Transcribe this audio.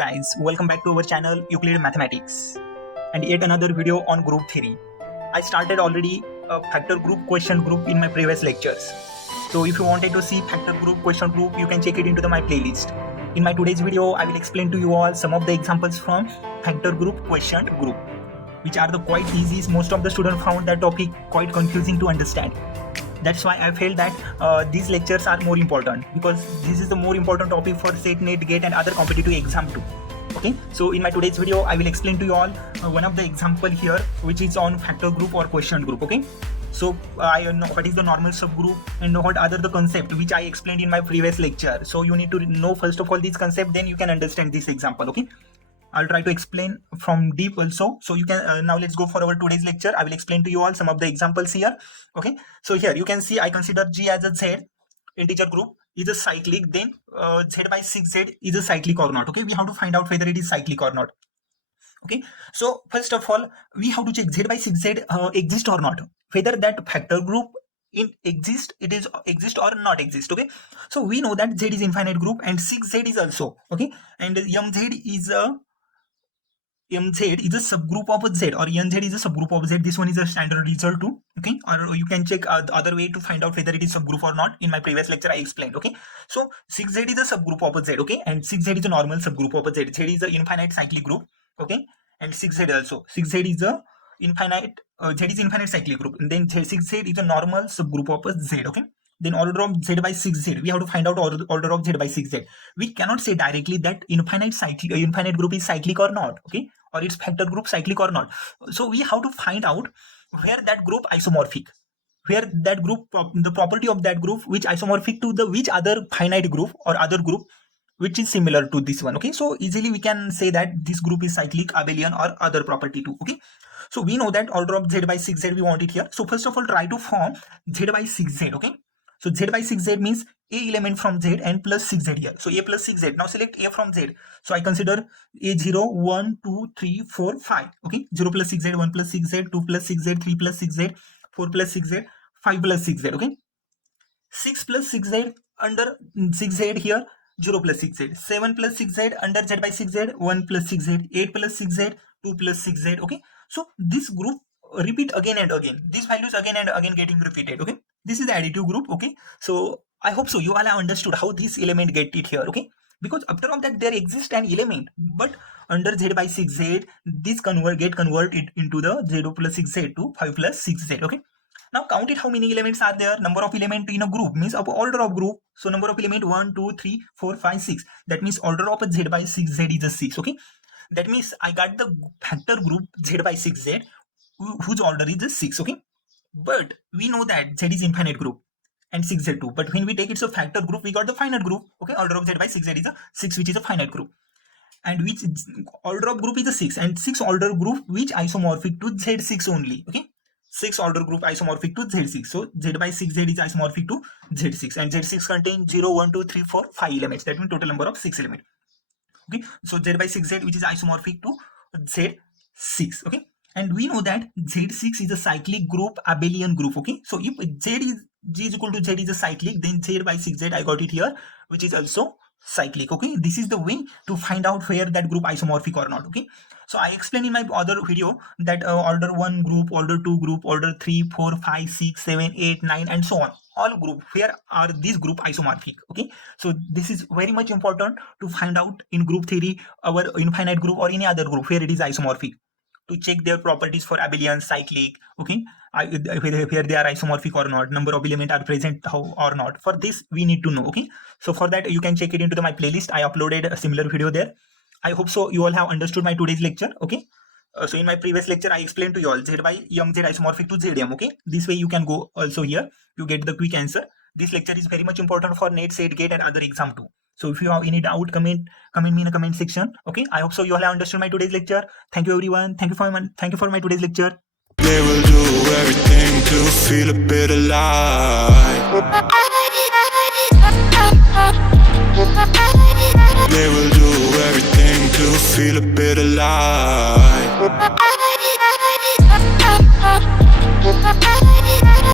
guys, welcome back to our channel Euclid Mathematics and yet another video on group theory. I started already a factor group, question group in my previous lectures. So if you wanted to see factor group, question group, you can check it into my playlist. In my today's video, I will explain to you all some of the examples from factor group, question group, which are the quite easy. Most of the students found that topic quite confusing to understand. That's why I felt that these lectures are more important, because this is the more important topic for SET, NET, GATE and other competitive exam too. Okay, so in my today's video, I will explain to you all one of the example here, which is on factor group or question group. Okay, so I know what is the normal subgroup and what other the concept which I explained in my previous lecture. So you need to know first of all this concept, then you can understand this example. Okay, I'll try to explain from deep also. So you can now let's go for our today's lecture. I will explain to you all some of the examples here. Okay, so here you can see I consider G as a Z integer group is a cyclic, then Z by 6Z is a cyclic or not. Okay, we have to find out whether it is cyclic or not. Okay, so first of all we have to check Z by 6Z exist or not, whether that factor group exist or not exist. Okay, so we know that Z is infinite group and 6Z is also. Okay, and MZ is a subgroup of Z, or NZ is a subgroup of Z. This one is a standard result too. Okay, or you can check the other way to find out whether it is subgroup or not. In my previous lecture I explained. Okay, so 6Z is a subgroup of Z. Okay, and 6Z is a normal subgroup of Z. Z is an infinite cyclic group. Okay, and 6Z also. 6Z is a infinite Z is infinite cyclic group, and then 6Z is a normal subgroup of Z. Okay, then order of Z by 6Z, we have to find out order of Z by 6Z. We cannot say directly that infinite group is cyclic or not. Okay, or its factor group cyclic or not. So we have to find out where that group isomorphic, where that group, the property of that group which isomorphic to the which other finite group or other group which is similar to this one. Okay, so easily we can say that this group is cyclic, abelian or other property too. Okay, so we know that order of Z by 6Z we want it here. So first of all try to form Z by 6Z. Okay, so Z by 6Z means A element from Z and plus 6Z here. So A plus 6Z. Now select A from Z. So I consider A0, 1, 2, 3, 4, 5. Okay, 0 plus 6Z, 1 plus 6Z, 2 plus 6Z, 3 plus 6Z, 4 plus 6Z, 5 plus 6Z. Okay, 6 plus 6Z under 6Z here, 0 plus 6Z. 7 plus 6Z under Z by 6Z, 1 plus 6Z. 8 plus 6Z, 2 plus 6Z. Okay, so this group repeat again and again. These values again and again getting repeated. Okay, this is the additive group. Okay, so I hope so you all have understood how this element get it here. Okay, because after all that there exists an element, but under Z by 6Z this get converted into the 0 plus 6Z to 5 plus 6Z. Okay, now count it how many elements are there. Number of element in a group means of order of group. So number of element 1, 2, 3, 4, 5, 6. That means order of a Z by 6Z is a 6. Okay, that means I got the factor group Z by 6Z whose order is a 6. Okay, but we know that Z is infinite group and 6Z too, but when we take it as a factor group we got the finite group. Okay, order of Z by 6Z is a 6, which is a finite group, and which order of group is a 6, and 6 order group which isomorphic to Z6 only. Okay, 6 order group isomorphic to Z6. So Z by 6Z is isomorphic to Z6, and Z6 contains 0, 1, 2, 3, 4, 5 elements. That means total number of 6 elements. Okay, so Z by 6Z which is isomorphic to Z6. Okay, and we know that Z6 is a cyclic group, abelian group. Okay, so if G is equal to Z is a cyclic, then Z by 6Z I got it here, which is also cyclic. Okay, this is the way to find out where that group isomorphic or not. Okay, so I explained in my other video that order 1 group, order 2 group, order 3, 4, 5, 6, 7, 8, 9 and so on, all group, where are these group isomorphic. Okay, so this is very much important to find out in group theory, our infinite group or any other group where it is isomorphic, to check their properties for abelian, cyclic. Okay, where they are isomorphic or not, number of elements are present or not. For this we need to know. Okay, so for that you can check it into my playlist. I uploaded a similar video there. I hope so you all have understood my today's lecture. Okay, so in my previous lecture I explained to you all Z by MZ isomorphic to ZM. Okay, this way you can go also here, you get the quick answer. This lecture is very much important for NET, SET, GATE and other exam too. So if you have any doubt, comment me in the comment section. Okay, I hope so you all have understood my today's lecture. Thank you everyone. Thank you for my today's lecture. They will do everything to feel a bit alive. They will do everything to feel a bit alive.